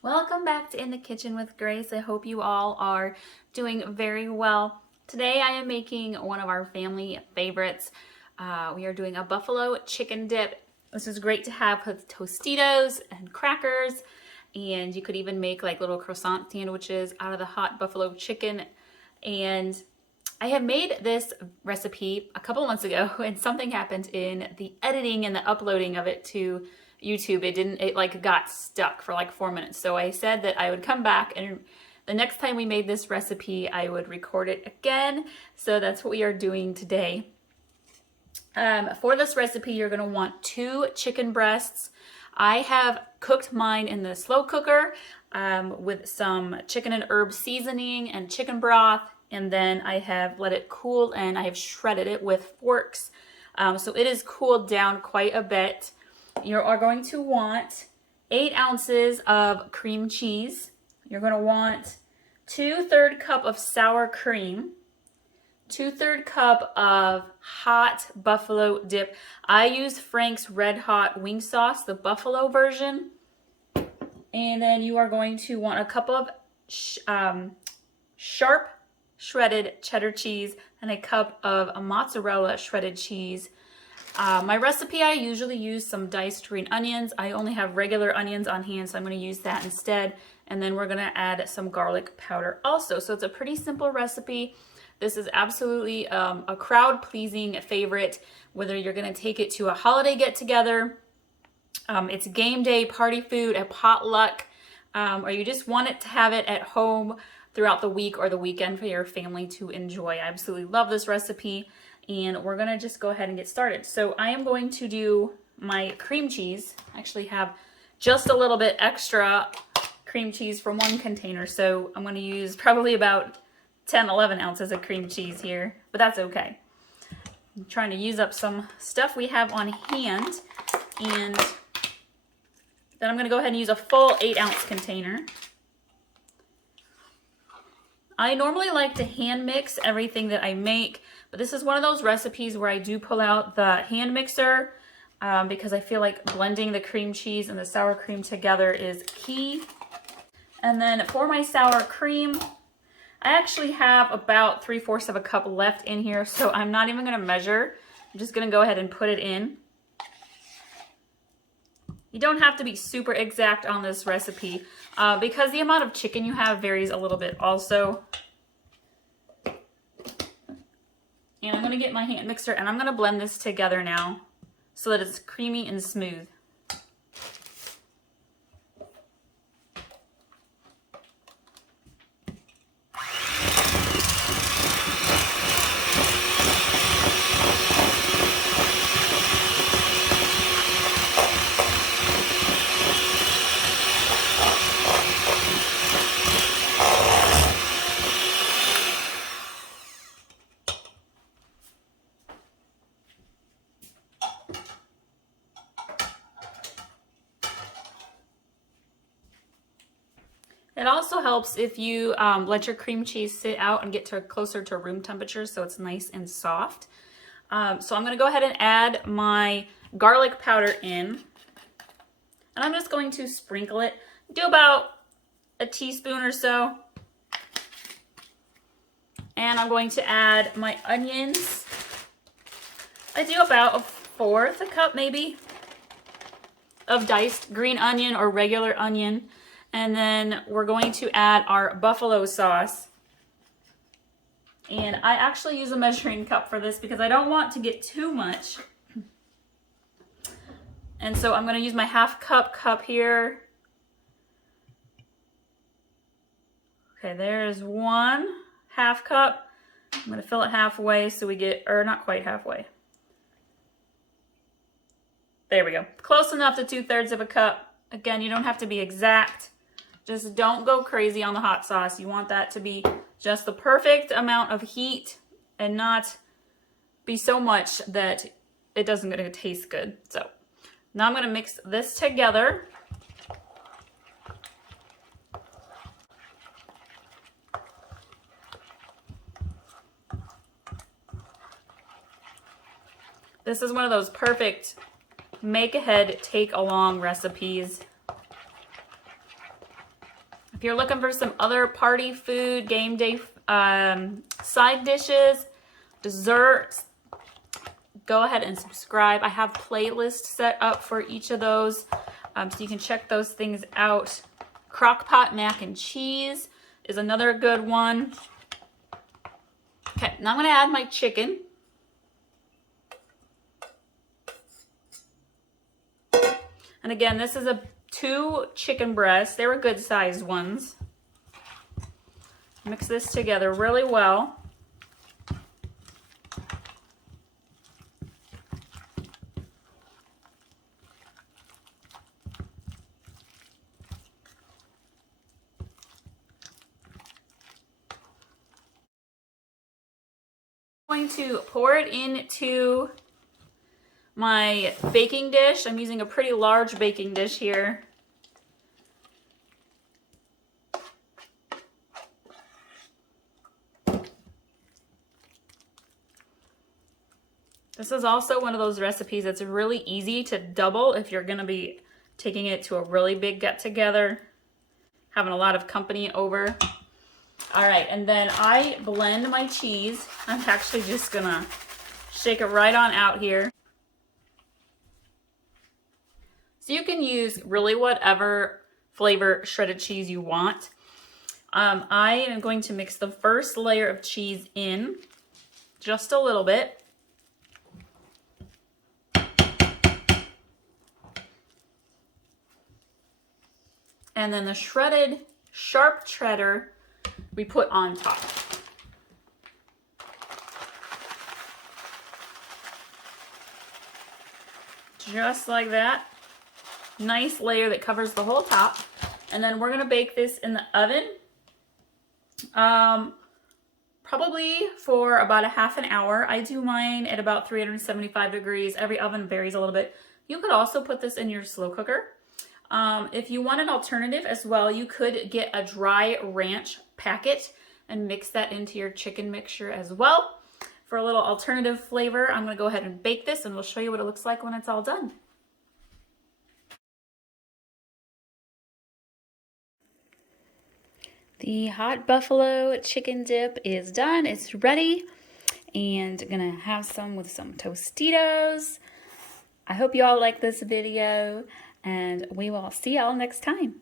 Welcome back to In the Kitchen with Grace. I hope you all are doing very well. Today I am making one of our family favorites. We are doing a buffalo chicken dip. This is great to have with Tostitos and crackers, and you could even make like little croissant sandwiches out of the hot buffalo chicken. And I have made this recipe a couple months ago and something happened in the editing and the uploading of it to YouTube. It like got stuck for like 4 minutes. So I said that I would come back and the next time we made this recipe, I would record it again. So that's what we are doing today. For this recipe, you're gonna want 2 chicken breasts. I have cooked mine in the slow cooker with some chicken and herb seasoning and chicken broth. And then I have let it cool and I have shredded it with forks. So it is cooled down quite a bit. You are going to want 8 ounces of cream cheese. You're going to want 2/3 cup of sour cream, 2/3 cup of hot buffalo dip. I use Frank's Red Hot Wing Sauce, the buffalo version. And then you are going to want a cup of sharp shredded cheddar cheese and a cup of mozzarella shredded cheese. My recipe, I usually use some diced green onions. I only have regular onions on hand, so I'm going to use that instead. And then we're going to add some garlic powder also. So it's a pretty simple recipe. This is absolutely a crowd-pleasing favorite, whether you're going to take it to a holiday get-together, it's game day party food, a potluck, or you just want it to have it at home throughout the week or the weekend for your family to enjoy. I absolutely love this recipe. And we're gonna just go ahead and get started. So I am going to do my cream cheese. I actually have just a little bit extra cream cheese from one container. So I'm gonna use probably about 10, 11 ounces of cream cheese here, but that's okay. I'm trying to use up some stuff we have on hand. And then I'm gonna go ahead and use a full 8-ounce container. I normally like to hand mix everything that I make, but this is one of those recipes where I do pull out the hand mixer because I feel like blending the cream cheese and the sour cream together is key. And then for my sour cream, I actually have about 3/4 of a cup left in here, so I'm not even gonna measure. I'm just gonna go ahead and put it in. You don't have to be super exact on this recipe because the amount of chicken you have varies a little bit also. And I'm going to get my hand mixer and I'm going to blend this together now so that it's creamy and smooth. It also helps if you let your cream cheese sit out and get closer to room temperature so it's nice and soft. So I'm going to go ahead and add my garlic powder in. And I'm just going to sprinkle it. Do about a teaspoon or so. And I'm going to add my onions. I do about 1/4 a cup maybe of diced green onion or regular onion. And then we're going to add our buffalo sauce. And I actually use a measuring cup for this because I don't want to get too much. And so I'm going to use my 1/2 cup here. Okay, there's 1/2 cup. I'm going to fill it halfway so we get, or not quite halfway. There we go. Close enough to 2/3 of a cup. Again, you don't have to be exact. Just don't go crazy on the hot sauce. You want that to be just the perfect amount of heat and not be so much that it doesn't gonna taste good. So now I'm gonna mix this together. This is one of those perfect make ahead, take along recipes. If you're looking for some other party food, game day side dishes, desserts, go ahead and subscribe. I have playlists set up for each of those, so you can check those things out. Crock-pot mac and cheese is another good one. Okay, now I'm going to add my chicken. And again, this is 2 chicken breasts. They were good sized ones. Mix this together really well. I'm going to pour it into my baking dish. I'm using a pretty large baking dish here. This is also one of those recipes that's really easy to double if you're going to be taking it to a really big get-together, having a lot of company over. All right, and then I blend my cheese. I'm actually just going to shake it right on out here. So you can use really whatever flavor shredded cheese you want. I am going to mix the first layer of cheese in just a little bit. And then the shredded sharp cheddar we put on top. Just like that. Nice layer that covers the whole top. And then we're going to bake this in the oven. Probably for about a half an hour. I do mine at about 375 degrees. Every oven varies a little bit. You could also put this in your slow cooker. If you want an alternative as well, you could get a dry ranch packet and mix that into your chicken mixture as well. For a little alternative flavor, I'm going to go ahead and bake this and we'll show you what it looks like when it's all done. The hot buffalo chicken dip is done. It's ready. And gonna have some with some Tostitos. I hope you all like this video and we will see y'all next time.